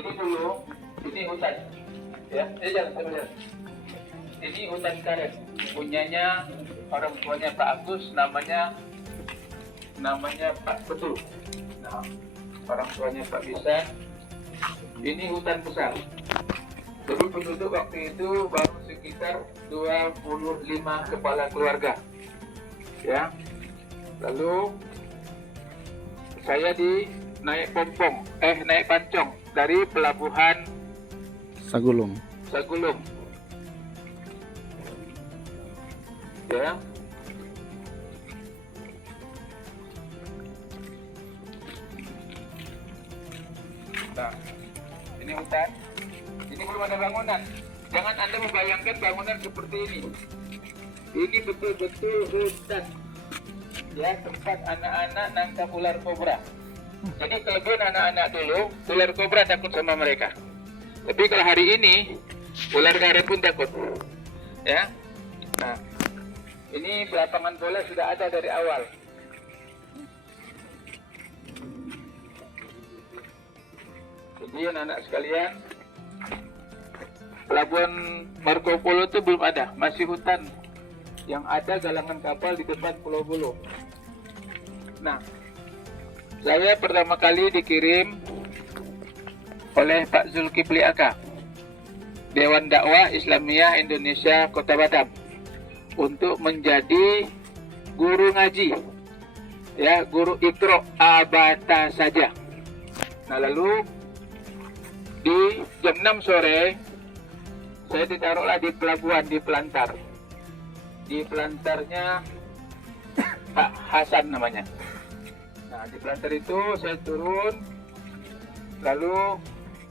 Jadi dulu ini hutan, ya, jangan sampai lihat. Ini hutan karet, punyanya orang tuanya Pak Agus, namanya Pak Betul. Nah, orang tuanya Pak Bisa. Ini hutan besar. Jadi penduduk waktu itu baru sekitar 25 kepala keluarga. Ya. Lalu saya naik pancong dari pelabuhan Sagulung. Ya. Nah, ini hutan. Ini belum ada bangunan. Jangan Anda membayangkan bangunan seperti ini. Ini betul-betul hutan. Ya, tempat anak-anak nangkap ular kobra. Jadi kelebihan anak-anak dulu, ular kobra takut sama mereka. Tapi kalau hari ini, ular karet pun takut. Ya. Nah, ini lapangan bola sudah ada dari awal. Jadi anak-anak sekalian, pelabuhan Marco Polo itu belum ada, masih hutan. Yang ada galangan kapal di depan Pulau Bulu. Nah, saya pertama kali dikirim oleh Pak Zulkifli Aka, Dewan Dakwah Islamiyah Indonesia Kota Batam, untuk menjadi guru ngaji, ya, guru Iqra Abata saja. Nah, lalu di jam 6 sore saya ditaruhlah di pelabuhan di Pelantar. Di Pelantarnya Pak Hasan namanya. Nah, di Pelantar itu saya turun, lalu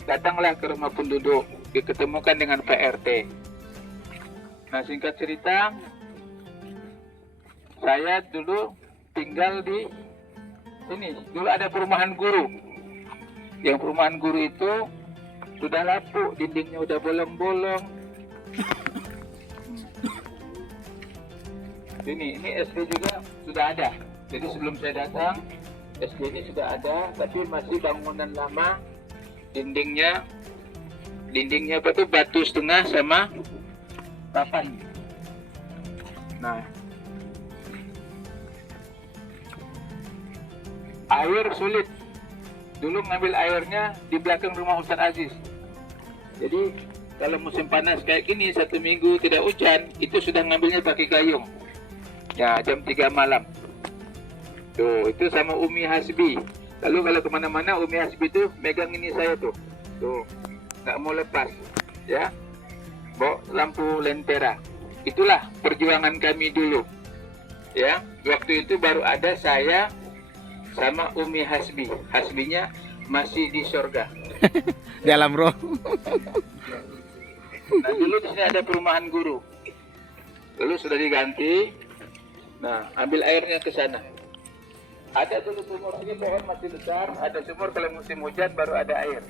datanglah ke rumah penduduk, diketemukan dengan PRT. Nah, singkat cerita, saya dulu tinggal di sini. Dulu ada perumahan guru. Yang perumahan guru itu sudah lapuk, dindingnya udah bolong-bolong. Ini SD juga sudah ada. Jadi sebelum saya datang, SD ini sudah ada, tapi masih bangunan lama. Dindingnya apa tuh, batu setengah sama papan. Nah, air sulit. Dulu ngambil airnya di belakang rumah Ustaz Aziz. Jadi kalau musim panas kayak gini, 1 minggu tidak hujan, itu sudah ngambilnya pakai gayung. Ya, jam 3 malam. Tuh, itu sama Umi Hasbi. Lalu kalau kemana-mana, Umi Hasbi itu megang ini saya tuh. Tuh, nggak mau lepas. Ya, bawa lampu lentera. Itulah perjuangan kami dulu. Ya, waktu itu baru ada saya sama Umi Hasbi. Hasbinya masih di surga. Di alam roh. Nah, dulu di sini ada perumahan guru. Lalu sudah diganti. Nah, ambil airnya ke sana. Ada dulu sumur, ini pohon masih besar. Ada sumur, kalau musim hujan baru ada air.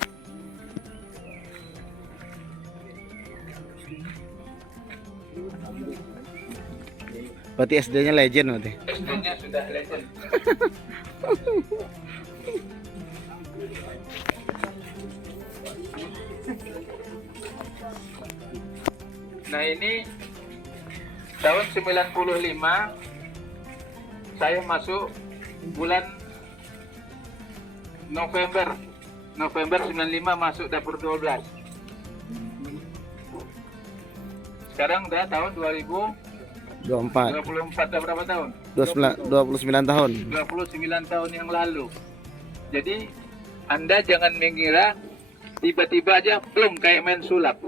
Berarti SD-nya legend berarti. SD-nya sudah legend. Nah, ini tahun 95 saya masuk bulan November 95 masuk dapur 12. Sekarang udah tahun 24. 2024, udah berapa tahun? 29 tahun. 29 tahun yang lalu. Jadi Anda jangan mengira tiba-tiba aja belum kayak main sulap.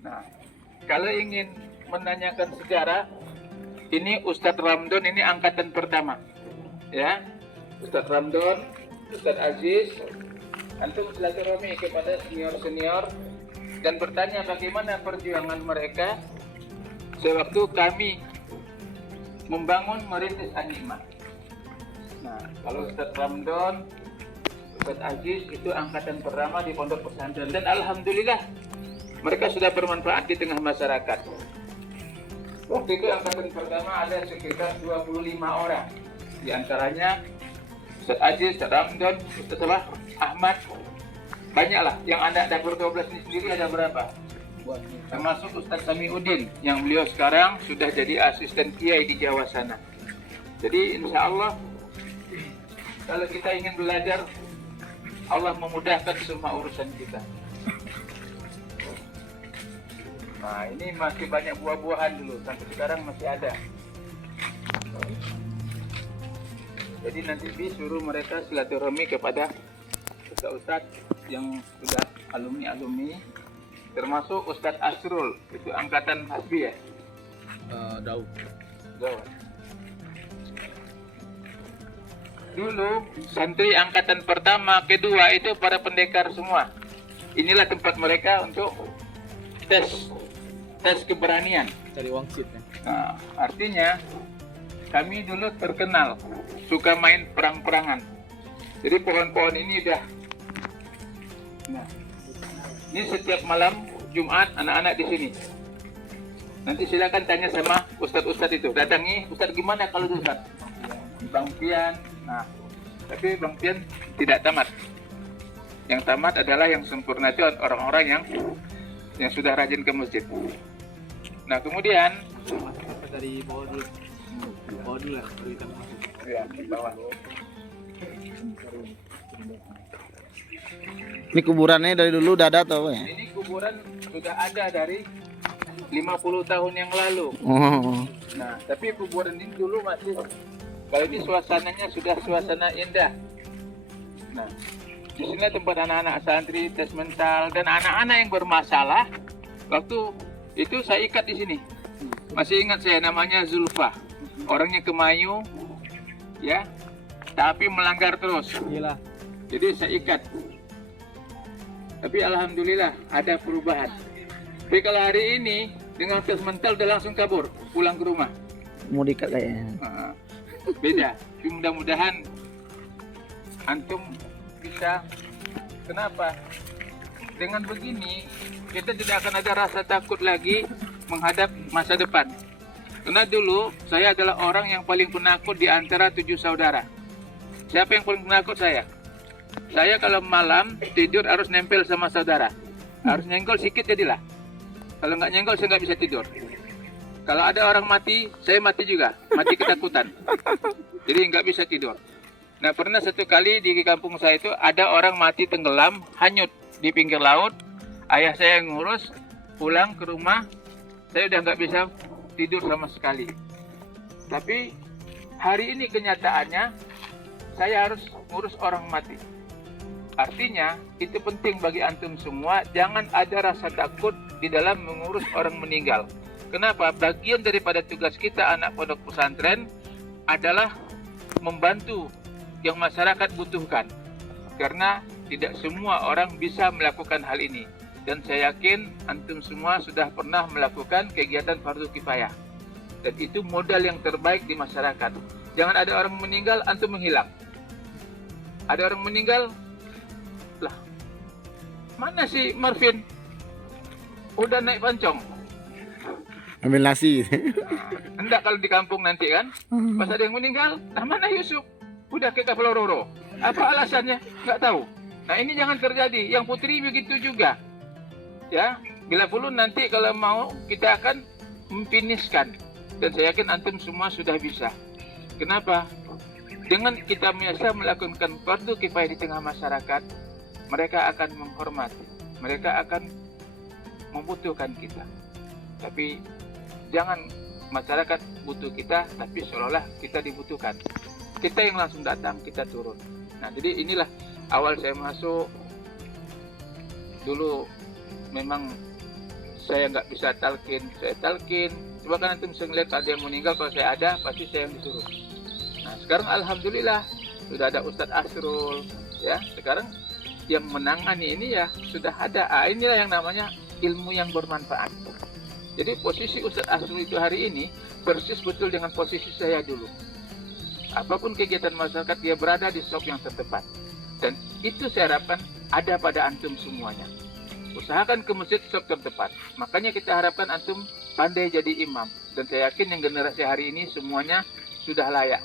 Nah, kalau ingin menanyakan sejarah, ini Ustadz Ramdon, ini angkatan pertama. Ya, Ustadz Ramdon, Ustadz Aziz, antum silaturahmi kepada senior-senior dan bertanya bagaimana perjuangan mereka sewaktu kami membangun merintis An-Nikmah. Nah, kalau Ustadz Ramdon, Ustadz Aziz itu angkatan pertama di pondok pesantren, dan alhamdulillah mereka sudah bermanfaat di tengah masyarakat. Waktu itu angkatan pertama ada sekitar 25 orang. Di antaranya Ustadz Aziz, Ustadz Ramdon, Ustadz Ahmad, banyaklah. Yang anak dapur 12 ini sendiri ada berapa? Termasuk Ustadz Samiuddin yang beliau sekarang sudah jadi asisten kiai di Jawa sana. Jadi insya Allah kalau kita ingin belajar, Allah memudahkan semua urusan kita. Nah ini masih banyak buah-buahan dulu, sampai sekarang masih ada. Jadi nanti suruh mereka silaturahmi kepada ustaz-ustaz yang sudah alumni-alumni, termasuk Ustadz Asrul, itu angkatan Hasbi ya? Daud. Dulu santri angkatan pertama, kedua itu para pendekar semua. Inilah tempat mereka untuk tes keberanian. Cari wangsit ya. Nah, artinya kami dulu terkenal suka main perang-perangan. Jadi pohon-pohon ini udah. Nah, ini setiap malam Jumat anak-anak di sini. Nanti silakan tanya sama ustadz-ustadz itu. Datangi, ustadz gimana kalau ustadz? Bang Pian. Nah, tapi Bang Pian tidak tamat. Yang tamat adalah yang sempurna itu orang-orang yang sudah rajin ke masjid. Nah, kemudian Dari bawah dulu. Bawah dulu ya, dari kita masuk. ya, di bawah. Ini kuburannya dari dulu udah ada atau apa ya? Ini kuburan sudah ada dari 50 tahun yang lalu. Oh. Nah, tapi kuburan ini dulu masih, kalau ini suasananya sudah suasana indah. Nah, di sini tempat anak-anak santri tes mental dan anak-anak yang bermasalah. Waktu itu saya ikat di sini. Masih ingat saya, namanya Zulfa. Orangnya Kemayu, ya, tapi melanggar terus. Gila. Jadi saya ikat. Tapi alhamdulillah ada perubahan. Tapi kalau hari ini dengan tes mental udah langsung kabur, pulang ke rumah. Mau diikat kayaknya. Beda. Tapi mudah-mudahan antum bisa. Kenapa? Dengan begini kita tidak akan ada rasa takut lagi menghadap masa depan. Karena dulu saya adalah orang yang paling penakut di antara 7 saudara. Siapa yang paling penakut? Saya. Saya kalau malam tidur harus nempel sama saudara. Harus nyenggol sedikit jadilah. Kalau nggak nyenggol saya nggak bisa tidur. Kalau ada orang mati, saya mati juga. Mati ketakutan. Jadi nggak bisa tidur. Nah, pernah satu kali di kampung saya itu ada orang mati tenggelam, hanyut di pinggir laut. Ayah saya yang ngurus, pulang ke rumah, saya udah nggak bisa tidur sama sekali. Tapi hari ini kenyataannya saya harus ngurus orang mati. Artinya itu penting bagi antum semua, jangan ada rasa takut di dalam mengurus orang meninggal. Kenapa? Bagian daripada tugas kita anak pondok pesantren adalah membantu yang masyarakat butuhkan. Karena tidak semua orang bisa melakukan hal ini. Dan saya yakin antum semua sudah pernah melakukan kegiatan fardu kifayah. Dan itu modal yang terbaik di masyarakat. Jangan ada orang meninggal, antum menghilang. Ada orang meninggal, lah, mana si Marvin? Udah naik pancong. Ambil nasi. Hendak kalau di kampung nanti kan, pas ada yang meninggal, nah mana Yusuf? Udah ke Kaflororo. Apa alasannya? Nggak tahu. Nah ini jangan terjadi. Yang putri begitu juga. Ya, bila perlu nanti kalau mau kita akan memfiniskan. Dan saya yakin antum semua sudah bisa. Kenapa? Dengan kita biasa melakukan fardu kifayah di tengah masyarakat, mereka akan menghormati, mereka akan membutuhkan kita. Tapi jangan masyarakat butuh kita, tapi seolah-olah kita dibutuhkan. Kita yang langsung datang, kita turun. Nah, jadi inilah awal saya masuk. Dulu memang saya nggak bisa talkin, saya talkin. Coba kan antum bisa ngeliat ada yang meninggal, kalau saya ada, pasti saya yang disuruh. Nah, sekarang alhamdulillah sudah ada Ustadz Asrul, ya. Sekarang yang menangani ini ya sudah ada. Inilah yang namanya ilmu yang bermanfaat. Jadi posisi Ustadz Asrul itu hari ini persis betul dengan posisi saya dulu. Apapun kegiatan masyarakat dia berada di sop yang terdepan. Dan itu saya harapkan ada pada antum semuanya. Usahakan ke masjid sop terdepan. Makanya kita harapkan antum pandai jadi imam. Dan saya yakin yang generasi hari ini semuanya sudah layak.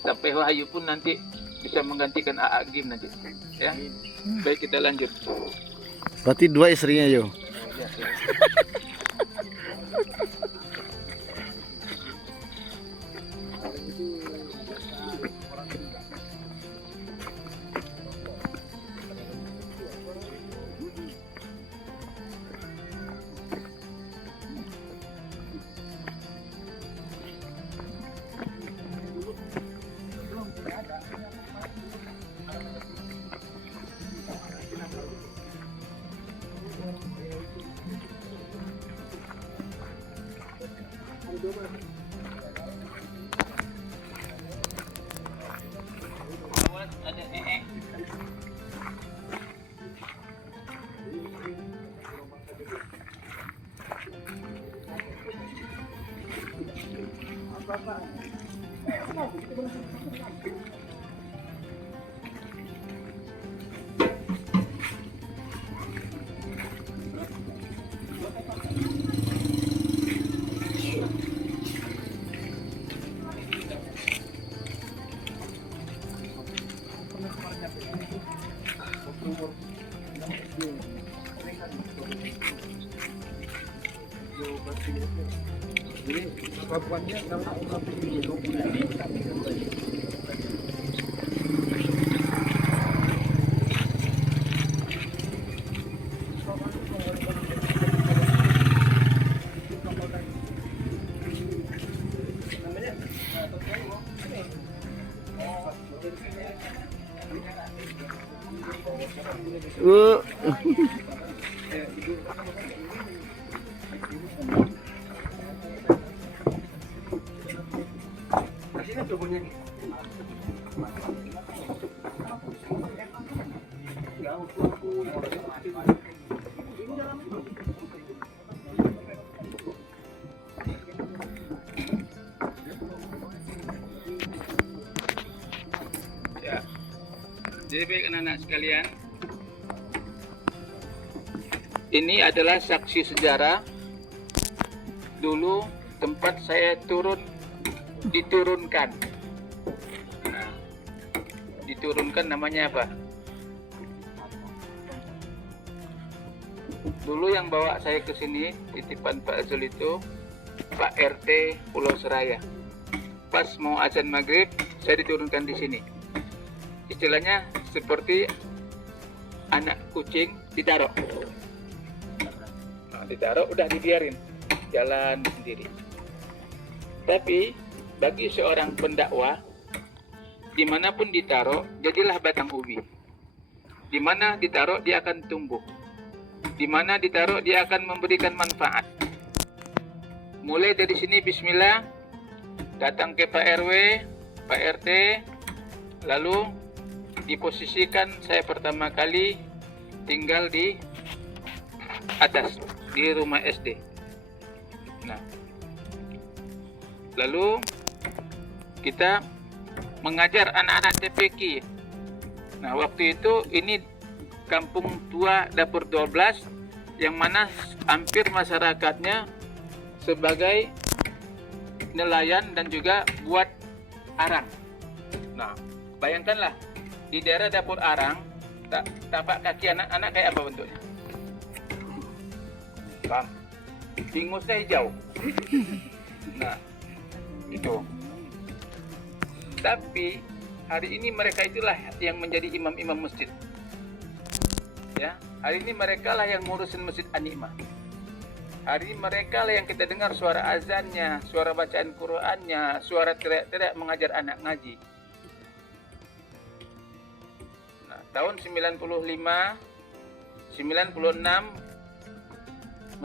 Sampai wahyu pun nanti bisa menggantikan AA Gim nanti. Ya. Baik, kita lanjut. Berarti 2 istrinya yo. Uh. Ya. Jadi baik anak-anak sekalian, ini adalah saksi sejarah dulu tempat saya diturunkan. Nah, diturunkan namanya apa? Dulu yang bawa saya ke sini titipan Pak Zul itu Pak RT Pulau Seraya. Pas mau azan maghrib, saya diturunkan di sini. Istilahnya seperti anak kucing ditaruh. Nah, ditaruh udah dibiarin jalan sendiri. Tapi bagi seorang pendakwah, dimanapun ditaruh jadilah batang ubi. Di mana ditaruh dia akan tumbuh. Di mana ditaruh dia akan memberikan manfaat. Mulai dari sini bismillah, datang ke Pak RW, Pak RT, lalu diposisikan saya pertama kali tinggal di atas, di rumah SD. Nah, lalu kita mengajar anak-anak TPQ. Nah, waktu itu ini Kampung Tua Dapur 12 yang mana hampir masyarakatnya sebagai nelayan dan juga buat arang. Nah, bayangkanlah di daerah dapur arang, tapak kaki anak-anak kayak apa bentuknya? Bang, ingusnya hijau. Nah, itu. Tapi hari ini mereka itulah yang menjadi imam-imam masjid. Ya, hari ini mereka lah yang ngurusin masjid An-Ni'mah. Hari ini mereka lah yang kita dengar suara azannya, suara bacaan Qur'annya, suara teriak-teriak mengajar anak ngaji. Nah, tahun 95, 96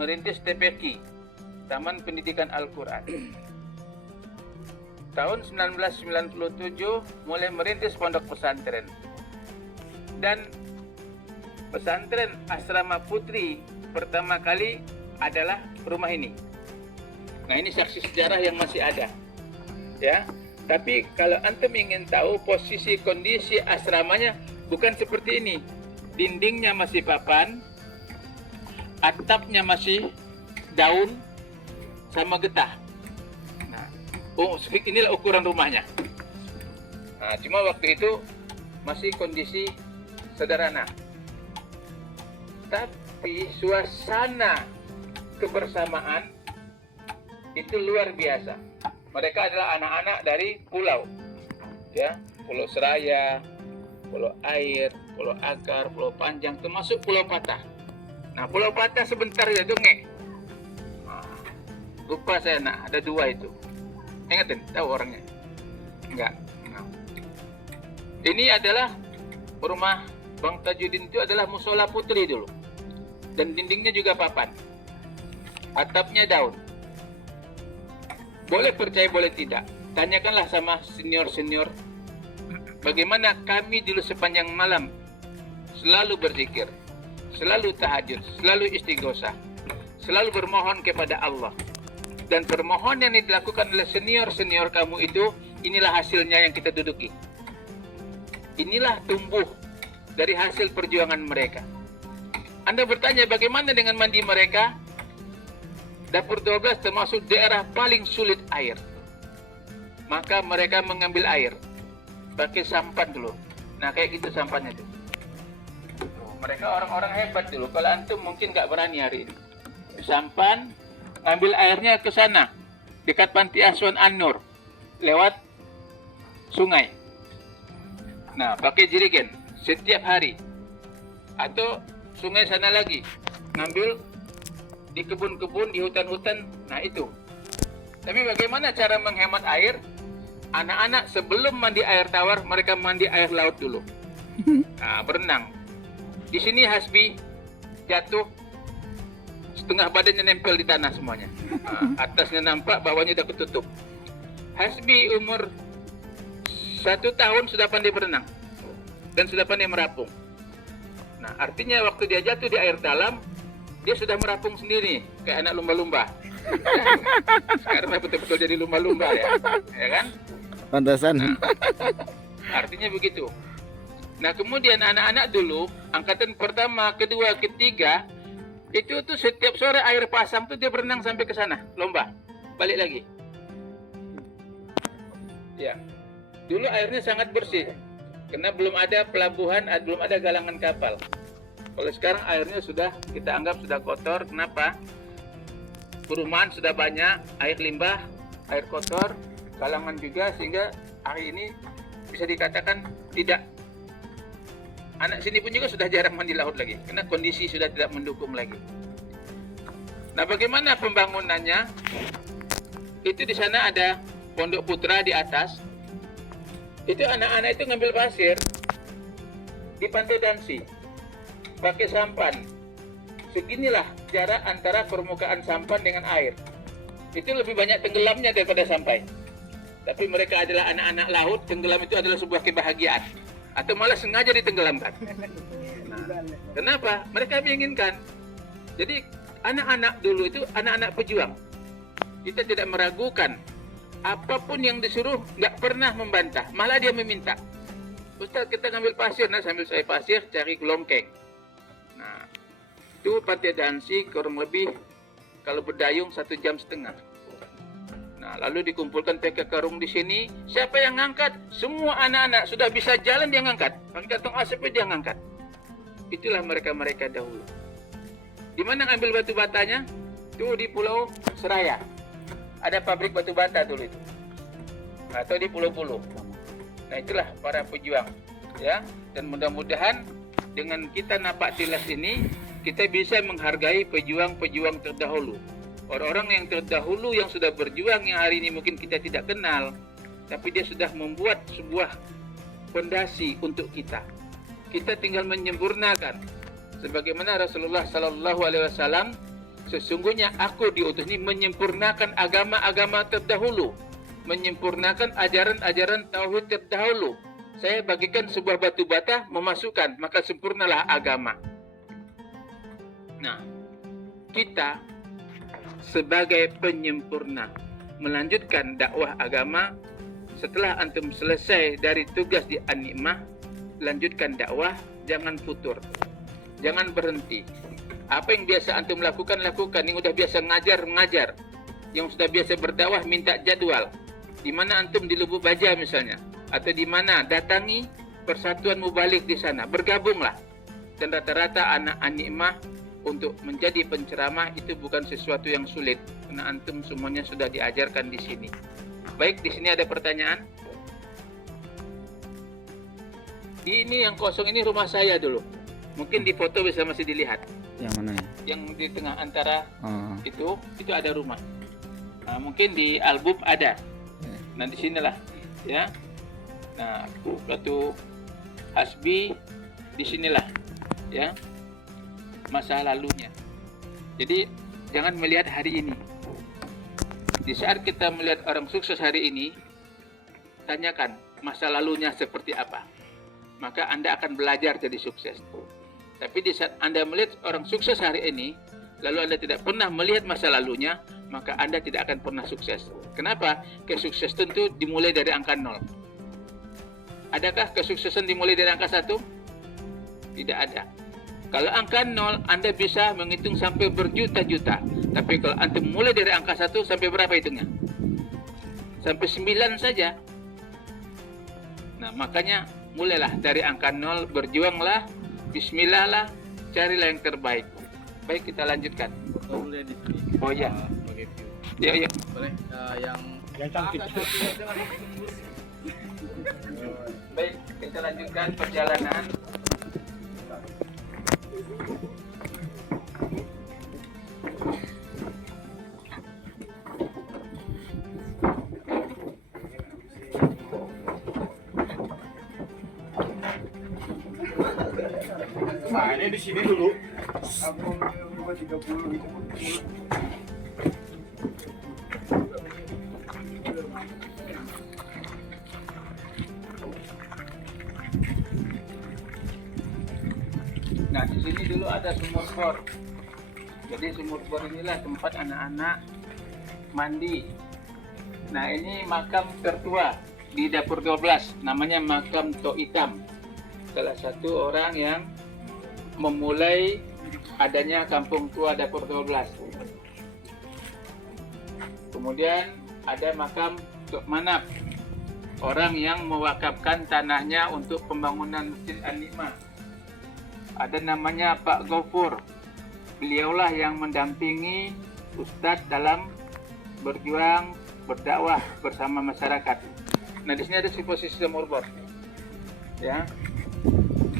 merintis TPQ, Taman Pendidikan Al-Quran. Tahun 1997 mulai merintis pondok pesantren. Dan pesantren asrama putri pertama kali adalah rumah ini. Nah, ini saksi sejarah yang masih ada. Ya. Tapi kalau antum ingin tahu posisi kondisi asramanya bukan seperti ini. Dindingnya masih papan, atapnya masih daun sama getah. Nah, inilah ukuran rumahnya. Nah, cuma waktu itu masih kondisi sederhana. Tapi suasana kebersamaan itu luar biasa. Mereka adalah anak-anak dari pulau, ya, Pulau Seraya, Pulau Air, Pulau Akar, Pulau Panjang, termasuk Pulau Patah. Nah, Pulau Patah sebentar ya dongeng. Lupa saya, ada 2 itu. Ingatin, tahu orangnya? Enggak. Nah. Ini adalah rumah Bang Tajudin, itu adalah musola putri dulu. Dan dindingnya juga papan. Atapnya daun. Boleh percaya, boleh tidak. Tanyakanlah sama senior-senior. Bagaimana kami dulu sepanjang malam selalu berzikir, selalu tahajud, selalu istighosah, selalu bermohon kepada Allah. Dan permohonan yang dilakukan oleh senior-senior kamu itu, inilah hasilnya yang kita duduki. Inilah tumbuh dari hasil perjuangan mereka. Anda bertanya bagaimana dengan mandi mereka? Dapur 12 termasuk daerah paling sulit air. Maka mereka mengambil air pakai sampan dulu. Nah, kayak gitu sampannya tuh. Mereka orang-orang hebat dulu. Kalau antum mungkin nggak berani hari ini. Sampan, ambil airnya ke sana, dekat Panti Asuhan An-Nur, lewat sungai. Nah, pakai jerigen setiap hari. Atau sungai sana lagi, ngambil di kebun-kebun, di hutan-hutan. Nah, itu. Tapi bagaimana cara menghemat air? Anak-anak sebelum mandi air tawar, mereka mandi air laut dulu. Nah, berenang. Di sini Hasbi jatuh, setengah badannya nempel di tanah semuanya. Nah, atasnya nampak, bawahnya udah ketutup. Hasbi umur 1 tahun sudah pandai berenang dan sudah pandai merapung. Nah, artinya waktu dia jatuh di air dalam, dia sudah merapung sendiri kayak anak lumba-lumba. Sekarang betul-betul jadi lumba-lumba ya kan? Pantasan. Nah, artinya begitu. Nah, kemudian anak-anak dulu angkatan pertama, kedua, ketiga itu tuh setiap sore air pasang tuh dia berenang sampai ke sana, lomba, balik lagi. Ya, dulu airnya sangat bersih karena belum ada pelabuhan, belum ada galangan kapal. Kalau sekarang airnya sudah kita anggap sudah kotor. Kenapa? Perumahan sudah banyak, air limbah, air kotor, galangan juga, sehingga hari ini bisa dikatakan tidak. Anak sini pun juga sudah jarang mandi laut lagi karena kondisi sudah tidak mendukung lagi. Nah, bagaimana pembangunannya? Itu di sana ada Pondok Putra di atas. Itu anak-anak itu ngambil pasir di Pantai Dansi pakai sampan. Seginilah jarak antara permukaan sampan dengan air. Itu lebih banyak tenggelamnya daripada sampai. Tapi mereka adalah anak-anak laut, tenggelam itu adalah sebuah kebahagiaan. Atau malah sengaja ditenggelamkan. Nah, kenapa? Mereka menginginkan. Jadi anak-anak dulu itu anak-anak pejuang. Kita tidak meragukan. Apapun yang disuruh nggak pernah membantah. Malah dia meminta. Ustaz, kita ngambil pasir. Nah, sambil saya pasir cari gelongkeng. Nah, itu Pantai Dansi kurang lebih kalau berdayung 1,5 jam. Nah, lalu dikumpulkan pakai karung di sini. Siapa yang ngangkat? Semua anak-anak sudah bisa jalan dia ngangkat. Angkat tong asap dia ngangkat. Itulah mereka-mereka dahulu. Di mana ngambil batu batanya? Itu di Pulau Seraya. Ada pabrik batu bata dulu itu. Atau di pulau-pulau. Nah, itulah para pejuang, ya. Dan mudah-mudahan dengan kita napak tilas ini, kita bisa menghargai pejuang-pejuang terdahulu. Orang-orang yang terdahulu yang sudah berjuang, yang hari ini mungkin kita tidak kenal, tapi dia sudah membuat sebuah fondasi untuk kita. Kita tinggal menyempurnakan. Sebagaimana Rasulullah Sallallahu Alaihi Wasallam, sesungguhnya aku diutus ini menyempurnakan agama-agama terdahulu, menyempurnakan ajaran-ajaran tauhid terdahulu. Saya bagikan sebuah batu bata, memasukkan, maka sempurnalah agama. Nah, kita sebagai penyempurna melanjutkan dakwah agama. Setelah antum selesai dari tugas di An-Ni'mah, lanjutkan dakwah, jangan futur, jangan berhenti. Apa yang biasa antum lakukan, yang udah biasa ngajar, yang sudah biasa berdakwah minta jadwal. Di mana antum di Lubuk Baja misalnya, atau di mana datangi, persatuan mubalik di sana, bergabunglah. Dan rata-rata anak An-Ni'mah untuk menjadi penceramah itu bukan sesuatu yang sulit, karena antum semuanya sudah diajarkan di sini. Baik, di sini ada pertanyaan. Ini yang kosong ini rumah saya dulu. Mungkin di foto bisa masih dilihat. Yang mana ya? Yang di tengah antara Oh. itu ada rumah. Nah, mungkin di album ada. Nah, di sinilah, ya. Nah, batu hasbi di sinilah, ya. Masa lalunya. Jadi jangan melihat hari ini. Di saat kita melihat orang sukses hari ini, tanyakan masa lalunya seperti apa. Maka Anda akan belajar jadi sukses. Tapi di saat Anda melihat orang sukses hari ini, lalu Anda tidak pernah melihat masa lalunya, maka Anda tidak akan pernah sukses. Kenapa? Kesuksesan itu dimulai dari angka 0. Adakah kesuksesan dimulai dari angka 1? Tidak ada. Kalau angka 0, Anda bisa menghitung sampai berjuta-juta. Tapi kalau Anda mulai dari angka 1, sampai berapa hitungnya? Sampai 9 saja. Nah, makanya mulailah dari angka 0, berjuanglah, bismillah lah, carilah yang terbaik. Baik, kita lanjutkan. Foto boleh di sini. Oh iya. Pakai view. Ya, ya. Boleh yang cantik. Baik, kita lanjutkan perjalanan. Nah, ini di sini dulu. Nah, di sini dulu ada sumur bor. Jadi sumur bor inilah tempat anak-anak mandi. Nah, ini makam tertua di dapur 12, namanya makam Tok Itam. Salah satu orang yang memulai adanya kampung tua dapur 12. Kemudian ada makam Tok Manap, orang yang mewakafkan tanahnya untuk pembangunan Masjid An-Ni'mah. Ada namanya Pak Gofur. Beliaulah yang mendampingi Ustadz dalam berjuang berdakwah bersama masyarakat. Nah, di sini ada posisi sumur bor. Ya.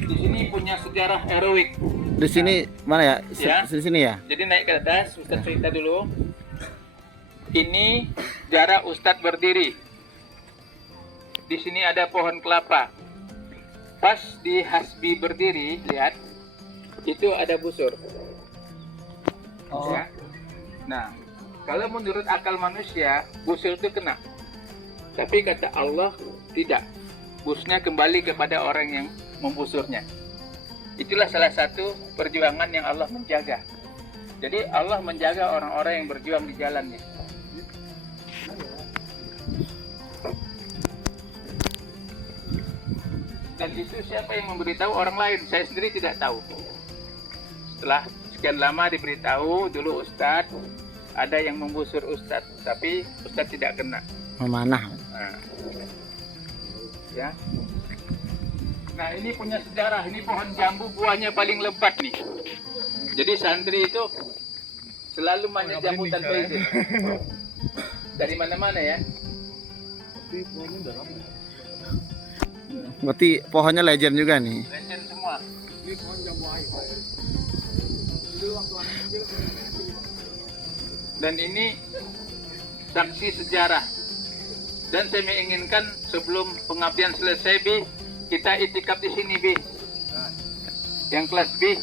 Di sini punya sejarah heroik. Di sini mana ya? Ya. Di sini ya? Jadi naik ke atas, Ustadz cerita dulu. Ini jarak Ustadz berdiri. Di sini ada pohon kelapa. Pas di hasbi berdiri, lihat, itu ada busur. Ya. Nah, kalau menurut akal manusia, busur itu kena. Tapi kata Allah, tidak. Busnya kembali kepada orang yang membusurnya. Itulah salah satu perjuangan yang Allah menjaga. Jadi Allah menjaga orang-orang yang berjuang di jalannya. Dan itu siapa yang memberitahu? Orang lain. Saya sendiri tidak tahu. Setelah sekian lama diberitahu, dulu Ustadz, ada yang menggusur Ustadz, tapi Ustadz tidak kena. Memanah. Nah, ya. Nah, ini punya sejarah. Ini pohon jambu buahnya paling lebat nih. Jadi santri itu selalu banyak jambu tanpa izin. Dari mana-mana ya. Berarti pohonnya legend juga nih. Legend semua. Ini pohon jambu air. Dan ini saksi sejarah. Dan saya menginginkan sebelum pengabdian selesai, Bi, kita itikaf di sini, Bi. Yang kelas B.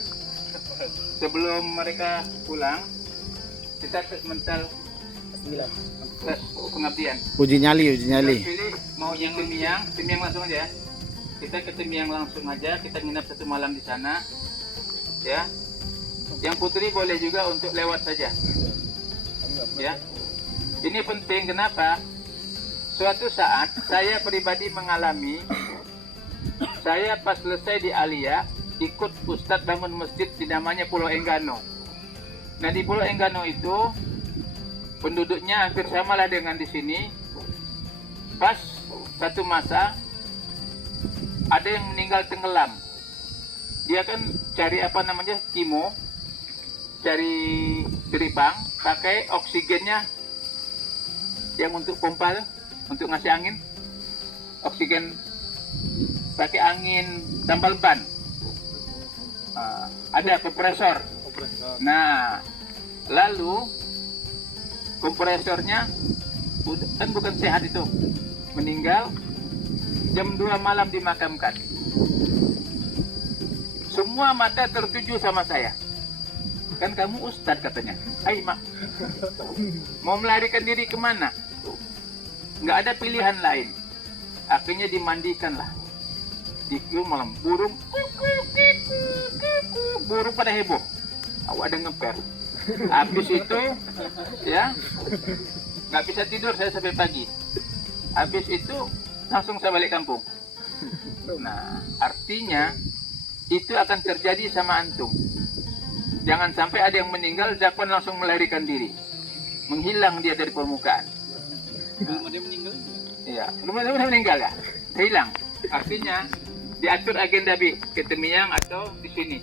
Sebelum mereka pulang, kita tes mental tes pengabdian. Uji nyali. Kita pilih mau yang Temiang langsung aja. Kita ke Temiang langsung aja, kita nginap 1 malam di sana. Ya. Yang putri boleh juga untuk lewat saja. Ya. Ini penting, kenapa? Suatu saat saya pribadi mengalami, saya pas selesai di Alia ikut Ustadz bangun masjid di namanya Pulau Enggano. Nah, di Pulau Enggano itu penduduknya hampir samalah dengan di sini. Pas satu masa ada yang meninggal tenggelam. Dia kan cari apa namanya, kimo, cari deribang, pakai oksigennya yang untuk pompa tuh, untuk ngasih angin, oksigen pakai angin tambal ban. Ada kompresor. Nah, lalu kompresornya kan bukan sehat itu, meninggal jam 2 malam dimakamkan. Semua mata tertuju sama saya. Kan kamu ustadz katanya. Hai mak, mau melarikan diri kemana? Nggak ada pilihan lain. Akhirnya dimandikan lah. Di malam burung, burung pada heboh. Awak ada ngeper. Habis itu, ya, nggak bisa tidur saya sampai pagi. Habis itu langsung saya balik kampung. Nah, artinya itu akan terjadi sama antum. Jangan sampai ada yang meninggal, Zakwan langsung melarikan diri, menghilang dia dari permukaan. Belum ada yang meninggal? Iya, belum ada yang meninggal ya, hilang. Artinya diatur agenda bi ke Temiyang atau di sini,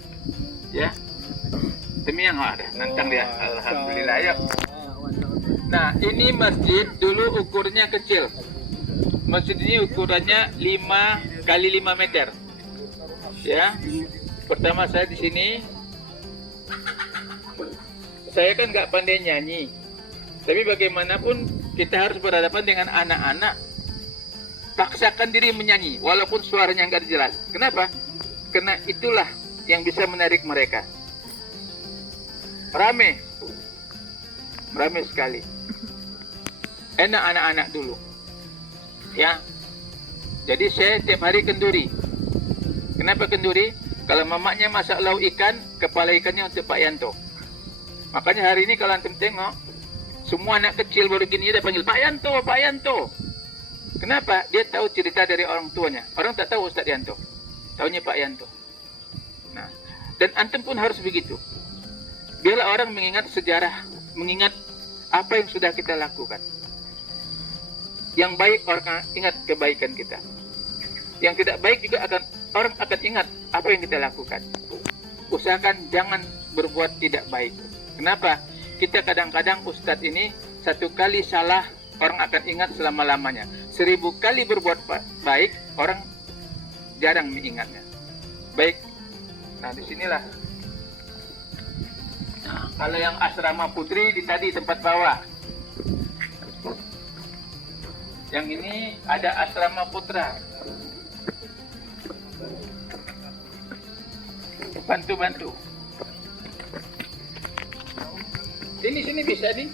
ya. Temiyang ada, nantang dia. Alhamdulillah ya. Nah, ini masjid dulu ukurnya kecil. Masjid ini ukurannya 5 kali 5 meter. Ya, pertama saya di sini, saya kan nggak pandai nyanyi, tapi bagaimanapun kita harus berhadapan dengan anak-anak. Paksakan diri menyanyi, walaupun suaranya nggak jelas. Kenapa? Karena itulah yang bisa menarik mereka. Rame sekali. Enak anak-anak dulu, ya. Jadi saya tiap hari kenduri. Kenapa kenduri? Kalau mamaknya masak lauk ikan, kepala ikannya untuk Pak Yanto. Makanya hari ini kalau antum tengok, semua anak kecil baru gini dia panggil Pak Yanto, Pak Yanto. Kenapa? Dia tahu cerita dari orang tuanya. Orang tak tahu Ustadz Yanto, tahunya Pak Yanto. Nah, dan antum pun harus begitu. Biarlah orang mengingat sejarah, mengingat apa yang sudah kita lakukan. Yang baik orang ingat kebaikan kita. Yang tidak baik juga orang akan ingat apa yang kita lakukan. Usahakan jangan berbuat tidak baik. Kenapa? Kita kadang-kadang Ustadz ini satu kali salah orang akan ingat selama-lamanya. 1000 kali berbuat baik orang jarang mengingatnya. Baik. Nah, disinilah. Nah, kalau yang asrama putri di tadi tempat bawah. Yang ini ada asrama putra. Bantu. Sini bisa nih.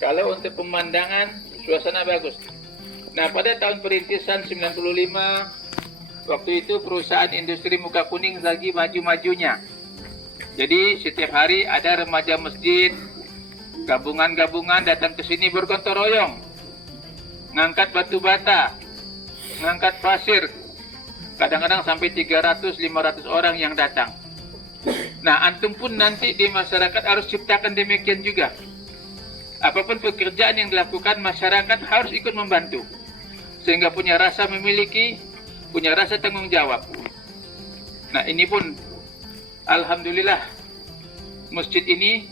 Kalau untuk pemandangan, suasana bagus. Nah, pada tahun perintisan 95, waktu itu perusahaan industri muka kuning lagi maju-majunya. Jadi setiap hari ada remaja masjid, gabungan-gabungan datang ke sini bergotong royong, ngangkat batu bata, ngangkat pasir, kadang-kadang sampai 300-500 orang yang datang. Nah, antum pun nanti di masyarakat harus ciptakan demikian juga. Apapun pekerjaan yang dilakukan, masyarakat harus ikut membantu, sehingga punya rasa memiliki, punya rasa tanggung jawab. Nah, ini pun alhamdulillah masjid ini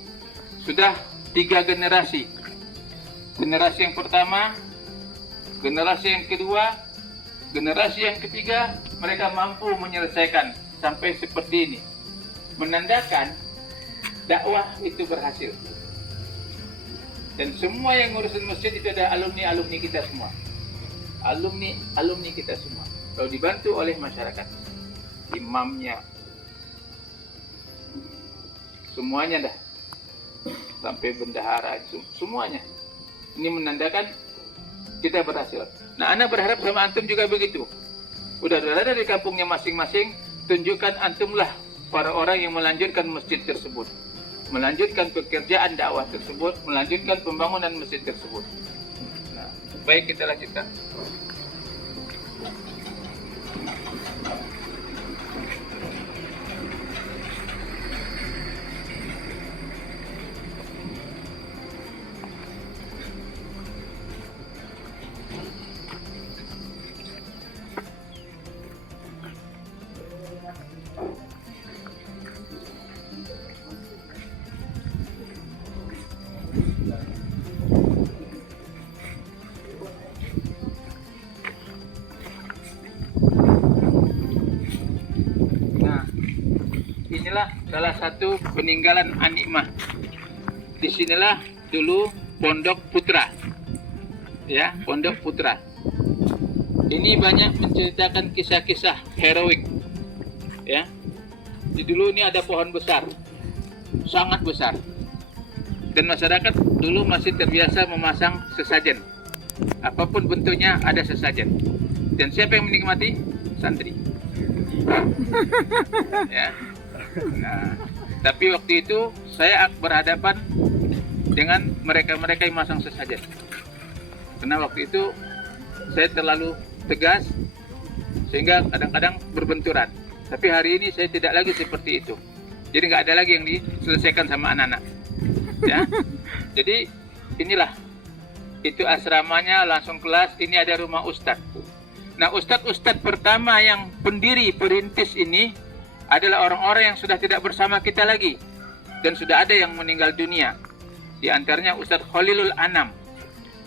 sudah 3 generasi. Generasi yang pertama, generasi yang kedua, generasi yang ketiga, mereka mampu menyelesaikan sampai seperti ini. Menandakan dakwah itu berhasil. Dan semua yang ngurusin masjid itu ada alumni kita semua. Alumni kita semua. Kalau dibantu oleh masyarakat, imamnya, semuanya dah, sampai bendahara, semuanya. Ini menandakan kita berhasil. Nah, anak berharap sama antum juga begitu. Udah ada di kampungnya masing-masing, tunjukkan antumlah para orang yang melanjutkan masjid tersebut, melanjutkan pekerjaan dakwah tersebut, melanjutkan pembangunan masjid tersebut. Nah, baik, kita lanjutkan. inilah salah satu peninggalan An-Ni'mah. Disinilah dulu Pondok Putra. Ya, Pondok Putra. Ini banyak menceritakan kisah-kisah heroik. Ya. Di dulu ini ada pohon besar. Sangat besar. Dan masyarakat dulu masih terbiasa memasang sesajen. Apapun bentuknya ada sesajen. Dan siapa yang menikmati? Santri. Ya. Nah, tapi waktu itu saya berhadapan dengan mereka-mereka yang masang sesajen. Karena waktu itu saya terlalu tegas sehingga kadang-kadang berbenturan. Tapi hari ini saya tidak lagi seperti itu. Jadi nggak ada lagi yang diselesaikan sama anak-anak. Ya, jadi inilah itu asramanya, langsung kelas. Ini ada rumah ustadz. Nah, ustadz pertama yang pendiri perintis ini adalah orang-orang yang sudah tidak bersama kita lagi dan sudah ada yang meninggal dunia. Di antaranya Ustadz Khalilul Anam.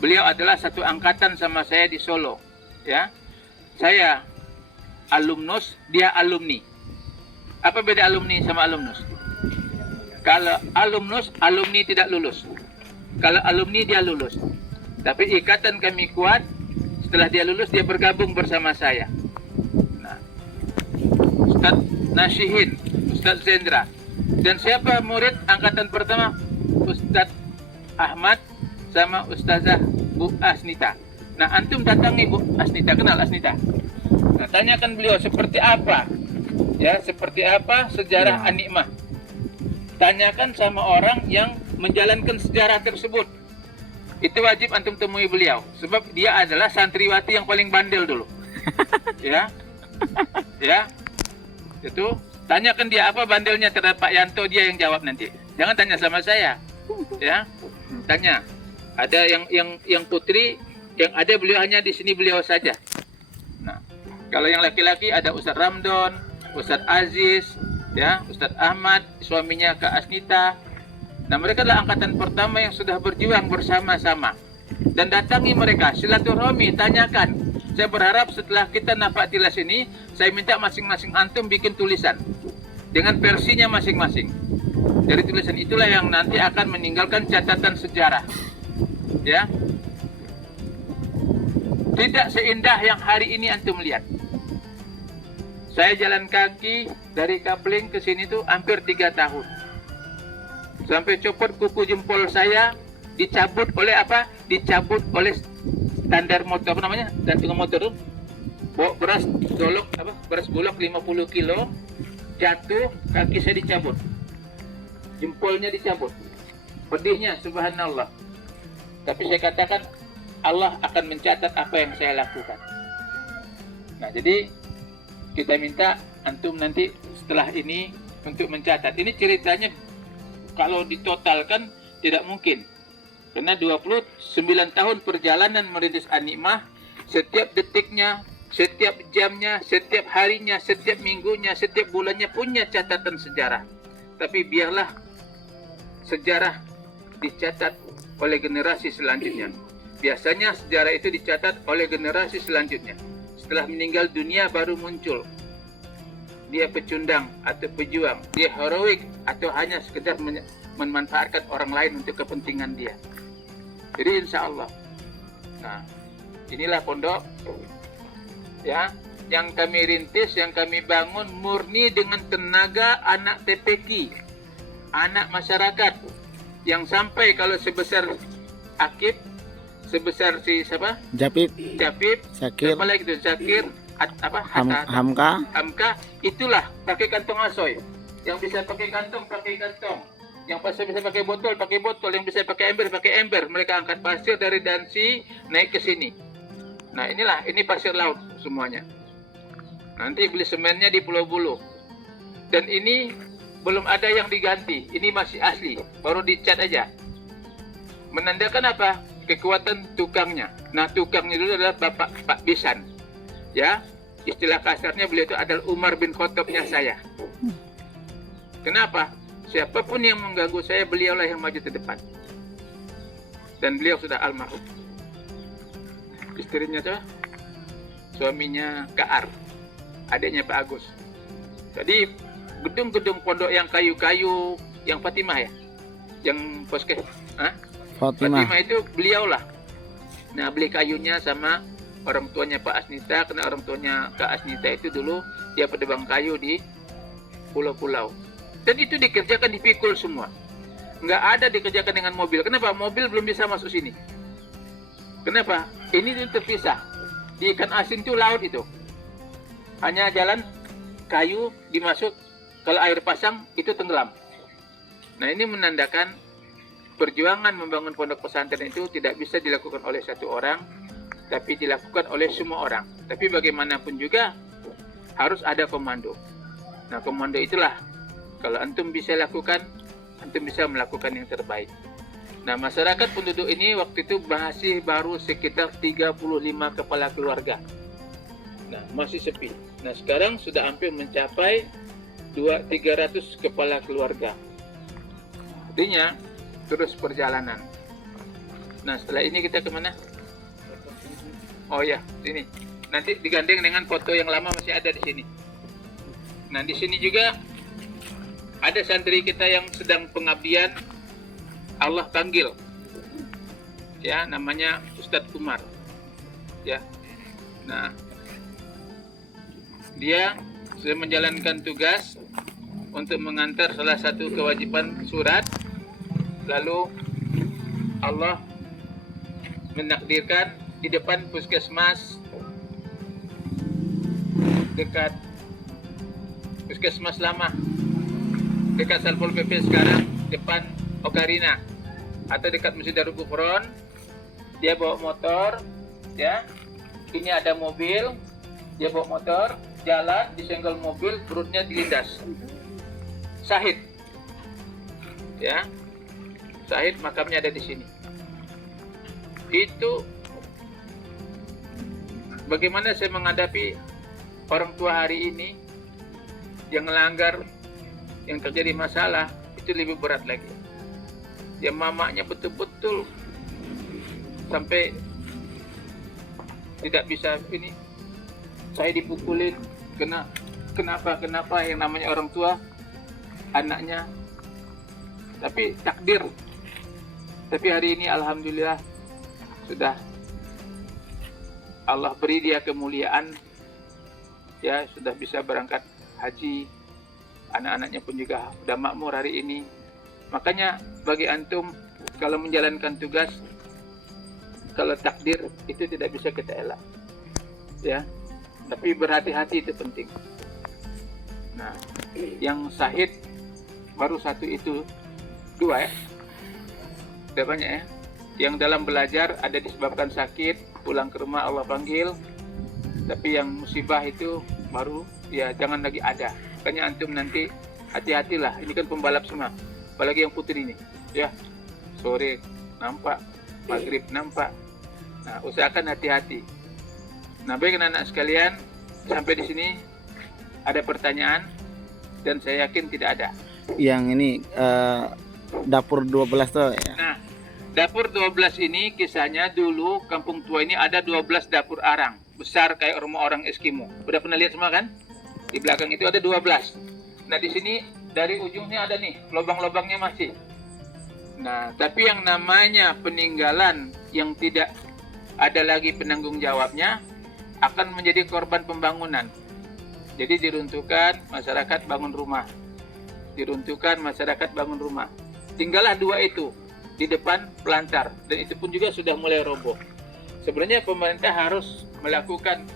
Beliau adalah satu angkatan sama saya di Solo. Ya, saya alumnus, dia alumni. Apa beda alumni sama alumnus? Kalau alumnus, alumni tidak lulus. Kalau alumni dia lulus. Tapi ikatan kami kuat. Setelah dia lulus, dia bergabung bersama saya. Nah, Ustadz Nasyihin, Ustadz Zendra. Dan siapa murid angkatan pertama? Ustadz Ahmad sama Ustazah Bu Asnita. Nah, antum datangi Bu Asnita, kenal Asnita? Nah, tanyakan beliau seperti apa, ya, seperti apa sejarah An-Ni'mah. Tanyakan sama orang yang menjalankan sejarah tersebut. Itu wajib antum temui beliau, sebab dia adalah santriwati yang paling bandel dulu. Ya, ya, itu tanyakan dia apa bandelnya terhadap Pak Yanto, dia yang jawab nanti. Jangan tanya sama saya, ya. Tanya. Ada yang putri, yang ada beliau hanya di sini beliau saja. Nah, kalau yang laki-laki ada Ustadz Ramdon, Ustadz Aziz, ya, Ustadz Ahmad, suaminya Kak Asnita. Nah, mereka adalah angkatan pertama yang sudah berjuang bersama-sama. Dan datangi mereka, silaturahmi, tanyakan. Saya berharap setelah kita nafak tilas ini, saya minta masing-masing antum bikin tulisan dengan versinya masing-masing. Dari tulisan itulah yang nanti akan meninggalkan catatan sejarah. Ya. Tidak seindah yang hari ini antum lihat. Saya jalan kaki dari Kapling ke sini tuh hampir 3 tahun. Sampai copot kuku jempol saya, dicabut oleh apa? Dicabut oleh standar motor, apa namanya? Gantungan motor tuh. Bawa beras dolok apa? Beras bulog 50 kilo, jatuh, kaki saya dicabut. Jempolnya dicabut. Pedihnya subhanallah. Tapi saya katakan Allah akan mencatat apa yang saya lakukan. Nah, jadi kita minta antum nanti setelah ini untuk mencatat. Ini ceritanya kalau ditotalkan tidak mungkin. Karena 29 tahun perjalanan merintis An-Ni'mah, setiap detiknya, setiap jamnya, setiap harinya, setiap minggunya, setiap bulannya punya catatan sejarah. Tapi biarlah sejarah dicatat oleh generasi selanjutnya. Biasanya sejarah itu dicatat oleh generasi selanjutnya. Setelah meninggal dunia baru muncul. Dia pecundang atau pejuang, dia heroik atau hanya sekedar memanfaatkan orang lain untuk kepentingan dia. Jadi insya Allah. Nah, inilah pondok ya yang kami rintis, yang kami bangun murni dengan tenaga anak TPQ, anak masyarakat yang sampai kalau sebesar Akib, sebesar si siapa? Japib, Syakir, apa lagi itu? Syakir, Hamka, itulah pakai kantong asoy. Yang bisa pakai kantong, yang bisa pakai botol, yang bisa pakai ember. Mereka angkat pasir dari Dansi naik ke sini. Nah, ini pasir laut semuanya. Nanti beli semennya di Pulau Bulu. Dan ini belum ada yang diganti. Ini masih asli, baru dicat aja. Menandakan apa? Kekuatan tukangnya. Nah, tukangnya dulu adalah Bapak Pak Bisan. Ya, istilah kasarnya beliau itu adalah Umar bin Khattabnya saya. Kenapa? Siapapun yang mengganggu saya, beliaulah yang maju ke depan. Dan beliau sudah almarhum. Istrinya siapa? Suaminya Kak Ar, adiknya Pak Agus. Jadi gedung-gedung pondok yang kayu-kayu, yang Fatimah ya, yang poskes, Fatimah. Fatimah itu beliaulah. Nah, beli kayunya sama orang tuanya Pak Asnita, karena orang tuanya Kak Asnita itu dulu dia pedebang kayu di pulau-pulau. Dan itu dikerjakan dipikul semua. Nggak ada dikerjakan dengan mobil. Kenapa? Mobil belum bisa masuk sini. Kenapa? Ini itu terpisah. Di ikan asin itu laut itu. Hanya jalan kayu dimasuk, kalau air pasang itu tenggelam. Nah, ini menandakan perjuangan membangun pondok pesantren itu tidak bisa dilakukan oleh satu orang, tapi dilakukan oleh semua orang. Tapi bagaimanapun juga harus ada komando. Nah, komando itulah kalau antum bisa lakukan, antum bisa melakukan yang terbaik. Nah, masyarakat penduduk ini waktu itu masih baru sekitar 35 kepala keluarga. Nah, masih sepi. Nah, sekarang sudah hampir mencapai 300 kepala keluarga. Artinya terus perjalanan. Nah, setelah ini kita kemana? Oh ya, sini. Nanti digandeng dengan foto yang lama masih ada di sini. Nah, di sini juga ada santri kita yang sedang pengabdian, Allah panggil. Ya, namanya Ustadz Umar. Ya. Nah, dia sudah menjalankan tugas untuk mengantar salah satu kewajiban surat. Lalu Allah menakdirkan di depan puskesmas dekat puskesmas lama, dekat Satpol PP sekarang, depan Okarina atau dekat Masjid Darul Gufron. Dia bawa motor, ya. Ini ada mobil, dia bawa motor, jalan, disenggol mobil, perutnya dilindas. Syahid. Ya. Syahid, makamnya ada di sini. Itu bagaimana saya menghadapi orang tua hari ini yang melanggar, yang terjadi masalah, itu lebih berat lagi. Ya, mamanya betul-betul sampai tidak bisa ini. Saya dipukulin, kenapa yang namanya orang tua, anaknya. Tapi takdir. Tapi hari ini alhamdulillah sudah Allah beri dia kemuliaan, ya, sudah bisa berangkat haji. Anak-anaknya pun juga sudah makmur hari ini. Makanya bagi antum kalau menjalankan tugas, kalau takdir itu tidak bisa kita elak, ya. Tapi berhati-hati itu penting. Nah, yang syahid baru satu itu, dua ya, udah banyak ya. Yang dalam belajar ada disebabkan sakit, pulang ke rumah Allah panggil. Tapi yang musibah itu baru, ya jangan lagi ada. Makanya antum nanti hati-hatilah. Ini kan pembalap semua, apalagi yang putri ini, ya. Sore nampak, maghrib nampak. Nah, usahakan hati-hati. Nah, baik anak-anak sekalian, sampai di sini ada pertanyaan dan saya yakin tidak ada. Yang ini dapur 12 tuh ya. Nah, dapur 12 ini kisahnya dulu Kampung Tua ini ada 12 dapur arang besar kayak rumah orang Eskimo. Udah pernah lihat semua kan? Di belakang itu ada 12. Nah, di sini dari ujungnya ada nih, lubang-lubangnya masih. Nah, tapi yang namanya peninggalan yang tidak ada lagi penanggung jawabnya akan menjadi korban pembangunan. Jadi diruntuhkan, masyarakat bangun rumah. Diruntuhkan, masyarakat bangun rumah. Tinggallah dua itu di depan pelantar, dan itu pun juga sudah mulai roboh. Sebenarnya pemerintah harus melakukan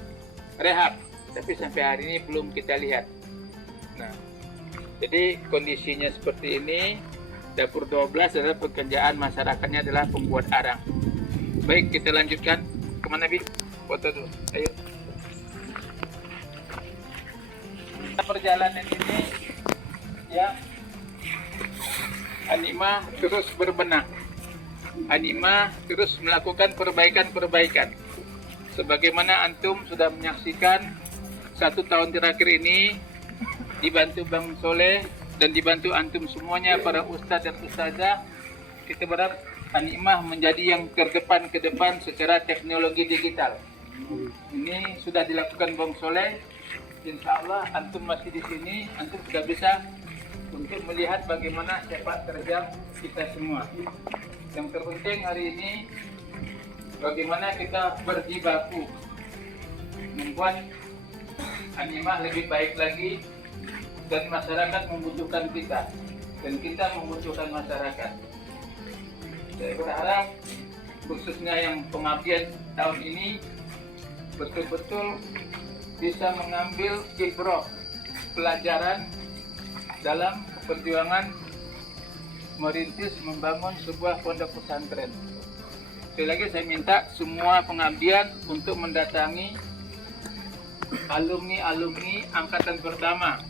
rehab, tapi sampai hari ini belum kita lihat. Nah, jadi kondisinya seperti ini. Dapur 12 adalah pekerjaan masyarakatnya adalah pembuat arang. Baik, kita lanjutkan. Kemana, Bi? Foto dulu, ayo. Perjalanan ini, ya, Anima terus berbenah. Anima terus melakukan perbaikan-perbaikan. Sebagaimana antum sudah menyaksikan 1 tahun terakhir ini, dibantu Bang Soleh dan dibantu antum semuanya, para ustadz dan ustazah, kita berharap Anima menjadi yang terdepan ke depan secara teknologi digital. Ini sudah dilakukan Bang Soleh, insya Allah antum masih di sini, antum sudah bisa untuk melihat bagaimana sepak terjang kita semua. Yang terpenting hari ini bagaimana kita berjibaku membuat Animah lebih baik lagi, dan masyarakat membutuhkan kita dan kita membutuhkan masyarakat. Saya berharap khususnya yang pengabdian tahun ini betul-betul bisa mengambil ibrah pelajaran dalam perjuangan merintis membangun sebuah pondok pesantren. Sekali lagi saya minta semua pengabdian untuk mendatangi alumni angkatan pertama,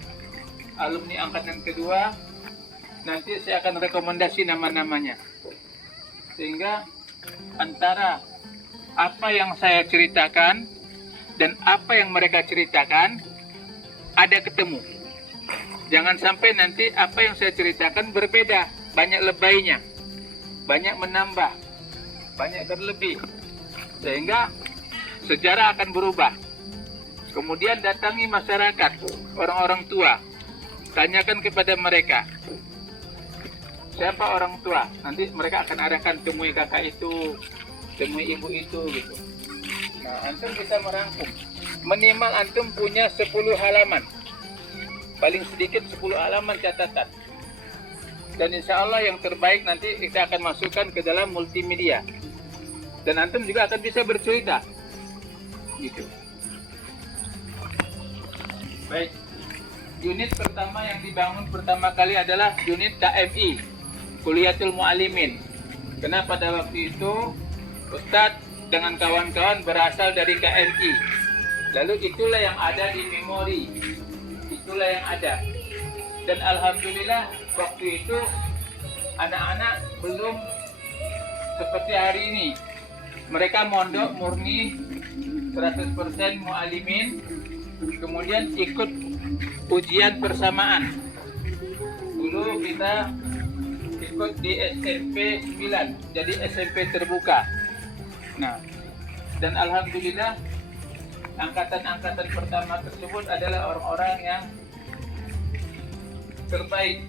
alumni angkatan kedua. Nanti saya akan rekomendasi nama-namanya, sehingga antara apa yang saya ceritakan dan apa yang mereka ceritakan ada ketemu. Jangan sampai nanti apa yang saya ceritakan berbeda, banyak lebaynya, banyak menambah, banyak berlebih, sehingga sejarah akan berubah. Kemudian datangi masyarakat, orang-orang tua, tanyakan kepada mereka siapa orang tua. Nanti mereka akan arahkan, temui kakak itu, temui ibu itu gitu. Nah, antum bisa merangkum. Minimal antum punya 10 halaman. Paling sedikit 10 halaman catatan. Dan insya Allah yang terbaik nanti kita akan masukkan ke dalam multimedia. Dan antum juga akan bisa bercerita. Gitu. Baik. Unit pertama yang dibangun pertama kali adalah unit KMI, Kuliatul Mu'alimin. Karena pada waktu itu Ustadz dengan kawan-kawan berasal dari KMI. Lalu itulah yang ada di memori, itulah yang ada. Dan alhamdulillah waktu itu anak-anak belum seperti hari ini. Mereka mondok murni 100% mu'alimin, kemudian ikut ujian bersamaan. Dulu kita ikut di SMP 9, jadi SMP terbuka. Nah, dan alhamdulillah angkatan-angkatan pertama tersebut adalah orang-orang yang terbaik.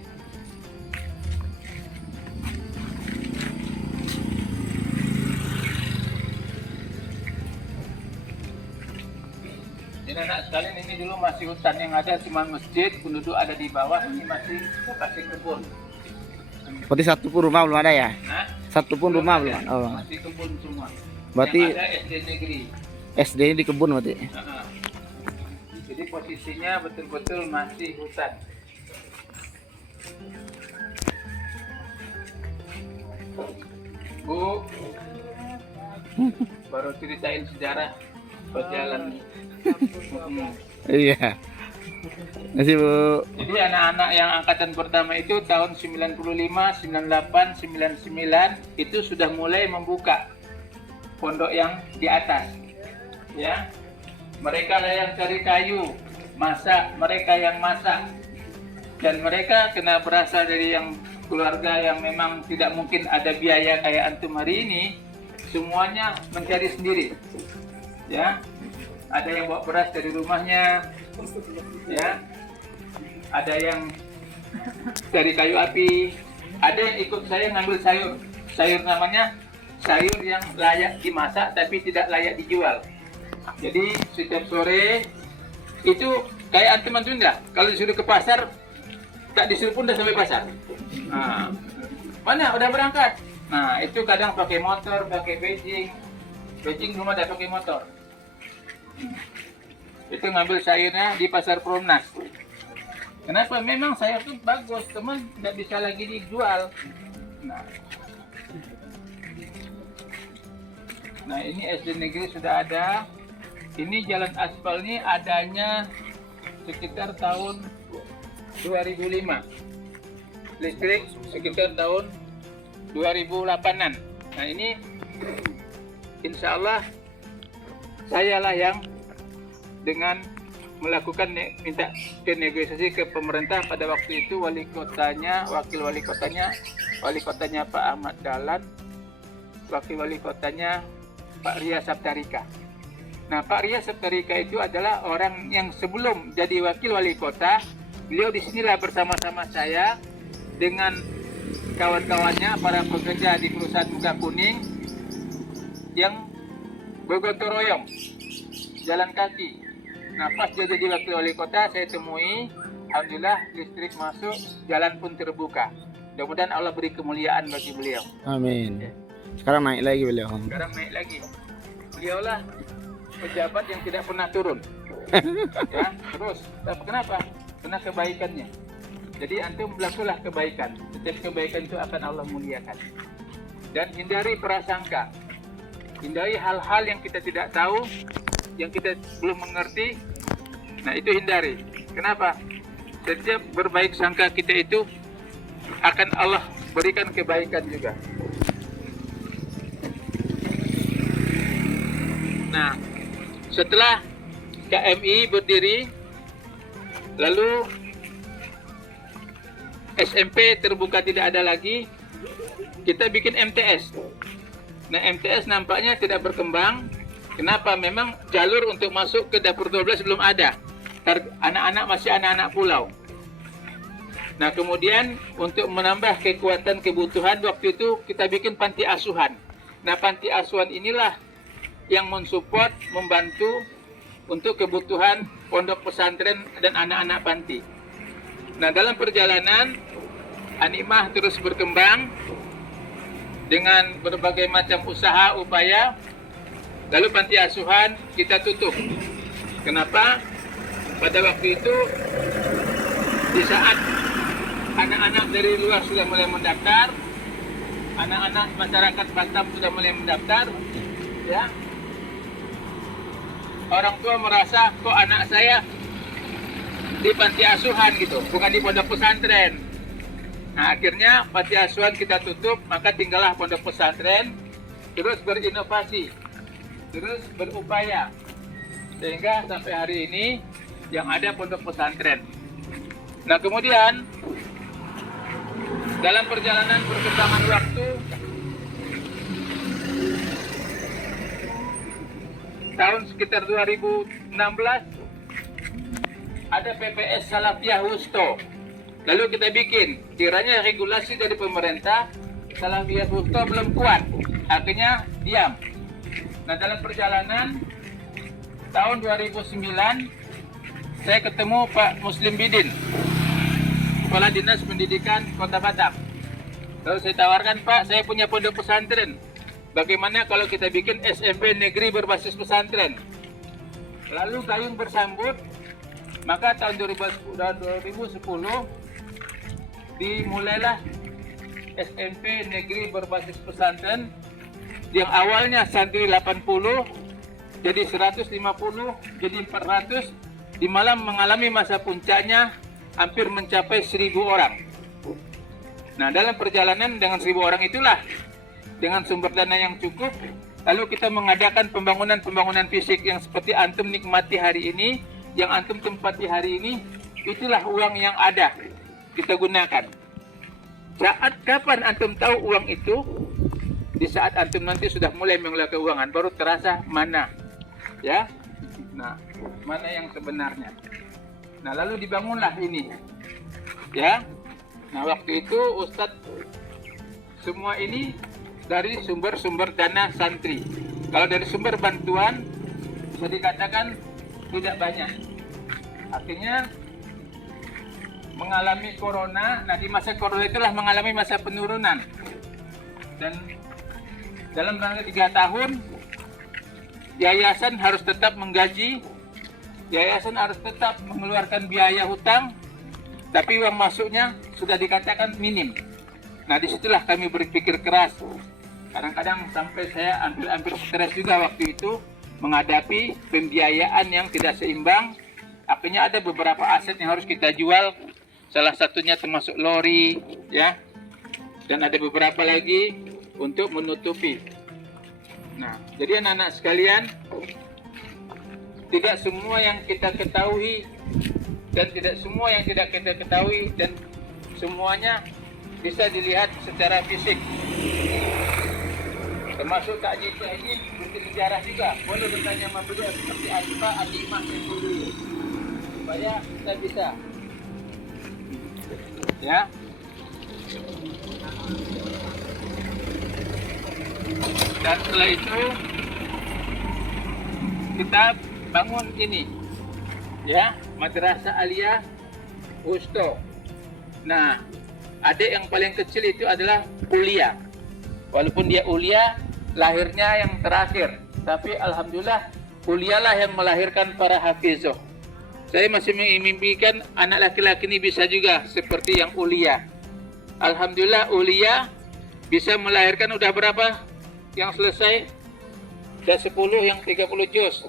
Jadi anak sekalian, ini dulu masih hutan, yang ada cuma masjid, penduduk ada di bawah, ini masih kasih kebun. Berarti satu pun rumah belum ada ya? Nah, Satu pun rumah belum? ada, Oh. masih kebun semua. Berarti Yang ada SD negeri. SD ini di kebun berarti. Jadi posisinya betul-betul masih hutan. Bu, baru ceritain sejarah perjalanan. Iya. Masih Bu. Jadi anak-anak yang angkatan pertama itu tahun 95, 98, 99 itu sudah mulai membuka pondok yang di atas. Ya. Mereka lah yang cari kayu, masak, mereka yang masak. Dan mereka kena berasal dari yang keluarga yang memang tidak mungkin ada biaya kayak antum hari ini, semuanya mencari sendiri. Ya. Ada yang bawa beras dari rumahnya, ya. Ada yang dari kayu api, ada yang ikut saya ngambil sayur. Sayur namanya sayur yang layak dimasak tapi tidak layak dijual. Jadi setiap sore itu kayak antum enggak? Kalau disuruh ke pasar, tak disuruh pun udah sampai pasar. Nah, mana udah berangkat? Nah, itu kadang pakai motor, pakai beijing. Beijing belum ada, pakai motor. Itu ngambil sayurnya di pasar Promnas. Kenapa? Memang sayur itu bagus, teman tidak bisa lagi dijual. Nah, ini SD negeri sudah ada. Ini jalan aspal ini adanya sekitar tahun 2005. Listrik sekitar tahun 2008-an. Nah, ini insya Allah sayalah yang dengan melakukan minta ke negosiasi ke pemerintah pada waktu itu, wali kotanya Pak Ahmad Dahlan, wakil wali kotanya Pak Ria Saptarika. Nah, Pak Ria Septarika itu adalah orang yang sebelum jadi wakil wali kota, beliau disinilah bersama-sama saya dengan kawan-kawannya, para pekerja di perusahaan Muka Kuning yang bergotong royong, jalan kaki. Nah, pas dia jadi wakil wali kota, saya temui, alhamdulillah listrik masuk, jalan pun terbuka. Mudah-mudahan Allah beri kemuliaan bagi beliau. Amin. Sekarang naik lagi beliau. Sekarang naik lagi. Beliaulah pejabat yang tidak pernah turun. Ya, terus. Tapi kenapa? Karena kebaikannya. Jadi antum lakulah kebaikan. Setiap kebaikan itu akan Allah muliakan. Dan hindari prasangka. Hindari hal-hal yang kita tidak tahu, yang kita belum mengerti. Nah, itu hindari. Kenapa? Setiap berbaik sangka kita itu akan Allah berikan kebaikan juga. Nah, setelah KMI berdiri, lalu SMP terbuka tidak ada lagi, kita bikin MTS. Nah, MTS nampaknya tidak berkembang. Kenapa? Memang jalur untuk masuk ke dapur 12 belum ada. Anak-anak masih anak-anak pulau. Nah, kemudian untuk menambah kekuatan kebutuhan, waktu itu kita bikin panti asuhan. Nah, panti asuhan inilah yang mensupport, membantu untuk kebutuhan pondok pesantren dan anak-anak panti. Nah, dalam perjalanan, Animah terus berkembang dengan berbagai macam usaha, upaya. Lalu panti asuhan kita tutup. Kenapa? Pada waktu itu, di saat anak-anak dari luar sudah mulai mendaftar, anak-anak masyarakat Batam sudah mulai mendaftar, ya. Orang tua merasa kok anak saya di panti asuhan gitu, bukan di pondok pesantren. Nah, akhirnya panti asuhan kita tutup, maka tinggallah pondok pesantren, terus berinovasi, terus berupaya, sehingga sampai hari ini yang ada pondok pesantren. Nah, kemudian dalam perjalanan perkembangan waktu, tahun sekitar 2016 ada PPS Salafiyah Wusto. Lalu kita bikin, kiranya regulasi dari pemerintah Salafiyah Wusto belum kuat, akhirnya diam. Nah, dalam perjalanan tahun 2009 saya ketemu Pak Muslim Bidin, Kepala Dinas Pendidikan Kota Batam. Lalu saya tawarkan, Pak, saya punya pondok pesantren. Bagaimana kalau kita bikin SMP negeri berbasis pesantren? Lalu gayung bersambut, maka tahun 2010 dimulailah SMP negeri berbasis pesantren yang awalnya santri 80, jadi 150, jadi 400, di malam mengalami masa puncaknya hampir mencapai 1.000 orang. Nah, dalam perjalanan dengan 1.000 orang itulah, dengan sumber dana yang cukup, lalu kita mengadakan pembangunan-pembangunan fisik yang seperti antum nikmati hari ini, yang antum tempati hari ini, itulah uang yang ada, kita gunakan. Saat kapan antum tahu uang itu? Di saat antum nanti sudah mulai mengelola keuangan, baru terasa mana, ya, nah, mana yang sebenarnya. Nah, lalu dibangunlah ini, ya. Nah, waktu itu Ustadz, semua ini dari sumber-sumber dana santri. Kalau dari sumber bantuan, bisa dikatakan tidak banyak. Akhirnya mengalami corona. Nah, di masa corona itulah mengalami masa penurunan. Dan dalam rangka 3 tahun, yayasan harus tetap menggaji, yayasan harus tetap mengeluarkan biaya hutang, tapi uang masuknya sudah dikatakan minim. Nah, disitulah kami berpikir keras. Kadang-kadang sampai saya hampir stres juga waktu itu menghadapi pembiayaan yang tidak seimbang. Akhirnya ada beberapa aset yang harus kita jual. Salah satunya termasuk lori, ya. Dan ada beberapa lagi untuk menutupi. Nah, jadi anak-anak sekalian, tidak semua yang kita ketahui dan tidak semua yang tidak kita ketahui dan semuanya bisa dilihat secara fisik. Termasuk Kak Jika ini bukti sejarah juga. Boleh bertanya sama beliau seperti Alimah yang dulu. Supaya kita bisa. Ya. Dan setelah itu kita bangun ini. Ya, Madrasah Aliyah Wusto. Nah, adik yang paling kecil itu adalah Ulia. Walaupun dia Ulia, lahirnya yang terakhir. Tapi Alhamdulillah, Ulia lah yang melahirkan para hafizoh. Saya masih mengimpikan anak laki-laki ini bisa juga seperti yang Ulia. Alhamdulillah, Ulia bisa melahirkan udah berapa yang selesai? Sudah 10, yang 30 juz.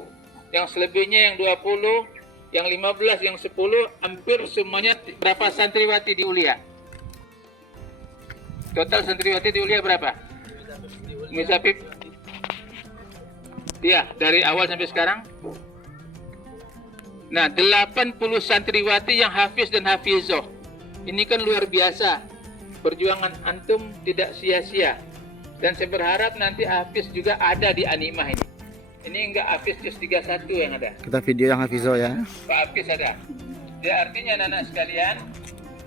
Yang selebihnya yang 20, yang 15, yang 10, hampir semuanya. Berapa santriwati di Ulia? Total santriwati di Ulia berapa? Misapip? Ya, dari awal sampai sekarang. Nah, 80 santriwati yang hafiz dan hafizoh. Ini kan luar biasa. Perjuangan antum tidak sia-sia. Dan saya berharap nanti hafiz juga ada di Animah ini. Ini enggak hafiz juz 31 yang ada. Kita video yang Hafizo ya. Pak Hafiz ada. Ya, artinya anak-anak sekalian,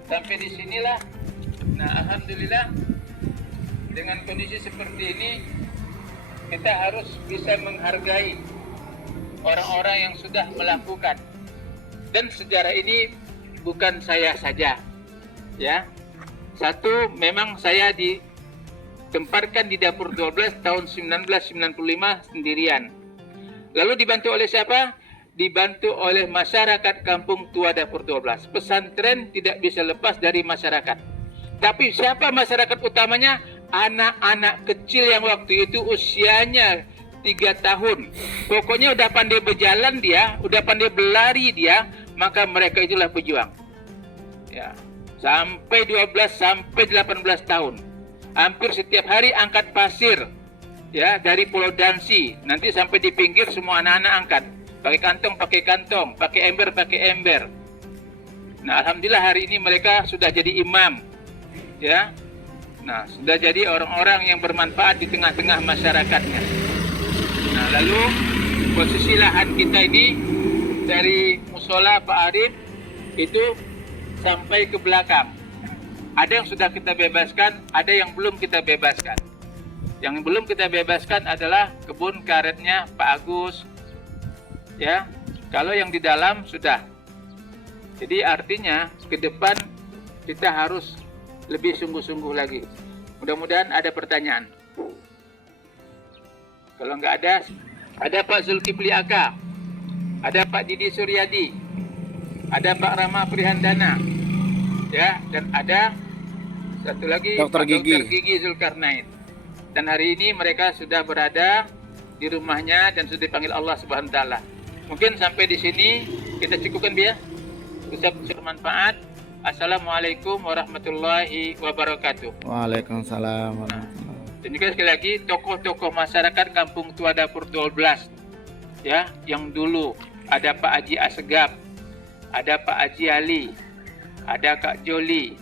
sampai di sinilah. Nah, alhamdulillah dengan kondisi seperti ini kita harus bisa menghargai orang-orang yang sudah melakukan. Dan sejarah ini bukan saya saja. Ya. Satu, memang saya ditempatkan di dapur 12 tahun 1995 sendirian. Lalu dibantu oleh siapa? Dibantu oleh masyarakat Kampung Tua Dapur 12. Pesantren tidak bisa lepas dari masyarakat. Tapi siapa masyarakat utamanya? Anak-anak kecil yang waktu itu usianya 3 tahun. Pokoknya udah pandai berjalan dia, udah pandai berlari dia, maka mereka itulah pejuang. Ya. Sampai 12 sampai 18 tahun. Hampir setiap hari angkat pasir. Ya, dari Pulau Dansi, nanti sampai di pinggir semua anak-anak angkat. Pakai kantong, pakai ember. Nah, alhamdulillah hari ini mereka sudah jadi imam. Ya. Nah, sudah jadi orang-orang yang bermanfaat di tengah-tengah masyarakatnya. Nah, lalu posisi lahan kita ini dari musola Pak Arif itu sampai ke belakang. Ada yang sudah kita bebaskan, ada yang belum kita bebaskan. Yang belum kita bebaskan adalah kebun karetnya Pak Agus. Ya, kalau yang di dalam sudah. Jadi artinya ke depan kita harus lebih sungguh-sungguh lagi. Mudah-mudahan ada pertanyaan. Kalau nggak ada Pak Zulkifli Aka, ada Pak Didi Suryadi, ada Pak Rama Prihandana, ya, dan ada satu lagi Dr. Pak Gigi. Dr. Gigi Zulkarnain. Dan hari ini mereka sudah berada di rumahnya dan sudah dipanggil Allah Subhanahu wa taala. Mungkin sampai di sini kita cukupkan ya. Ucap bermanfaat. Assalamualaikum warahmatullahi wabarakatuh. Waalaikumsalam warahmatullahi. Dan juga sekali lagi tokoh-tokoh masyarakat Kampung Tua Dapur 12 ya, yang dulu ada Pak Haji Asegaf, ada Pak Haji Ali, ada Kak Joli,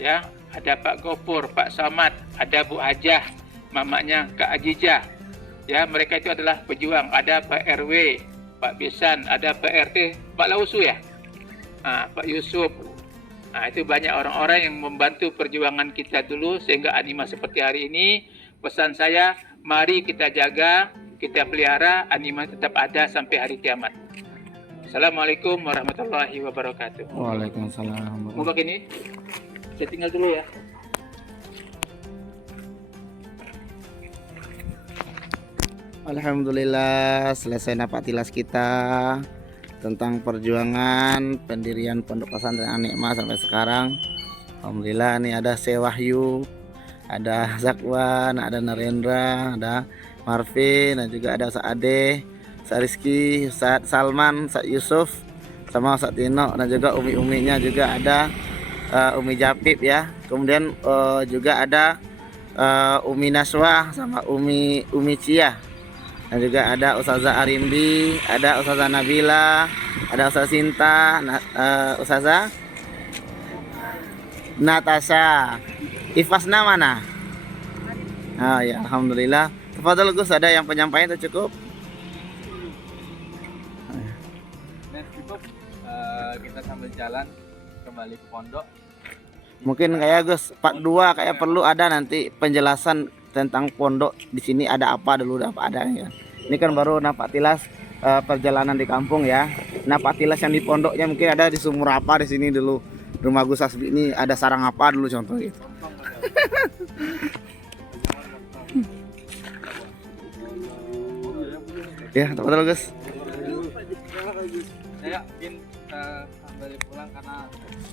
ya, ada Pak Gopur, Pak Samad, ada Bu Hajah, mamanya Kak Ajijah. Ya, mereka itu adalah pejuang. Ada Pak RW, Pak Besan, ada Pak RT, Pak Lausu ya. Pak Yusuf. Nah, itu banyak orang-orang yang membantu perjuangan kita dulu sehingga Animah seperti hari ini. Pesan saya, mari kita jaga, kita pelihara, Animah tetap ada sampai hari kiamat. Assalamualaikum warahmatullahi wabarakatuh. Waalaikumsalam. Mau pakai ini? Saya tinggal dulu ya. Alhamdulillah selesai napak tilas kita tentang perjuangan pendirian Pondok Pesantren An-Nikmah sampai sekarang. Alhamdulillah, ini ada Syekh Wahyu, ada Zakwan, ada Narendra, ada Marvin, dan juga ada Ustaz Ade, Ustaz Rizky, Ustaz Salman, Ustaz Yusuf, sama Ustaz Tino, dan juga umi-uminya juga ada Umi Japib ya. Kemudian juga ada Umi Naswa sama Umi Cia. Dan juga ada Ustazah Arimbi, ada Ustazah Nabila, ada Ustazah Sinta, Ustazah Natasha. Ifasna mana? Oh ya, alhamdulillah. Tafadhol Gus, ada yang penyampaian itu cukup? Nah, cukup. Kita sambil jalan kembali ke pondok. Mungkin kayak Gus, part 2 kayak perlu ada nanti penjelasan tentang pondok di sini ada apa dulu, ada apa ada ya. Ini kan baru nampak tilas perjalanan di kampung ya. Nampak tilas yang di pondoknya mungkin ada di sumur apa di sini dulu. Rumah Gus Hasbi ini ada sarang apa dulu contoh gitu. Ya, betul Gus. Saya ingin kembali pulang karena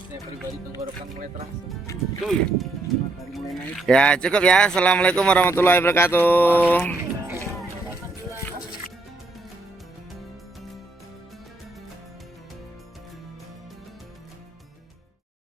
saya pribadi tenggorokan mulai terasa. Ya, cukup ya. Assalamualaikum warahmatullahi wabarakatuh.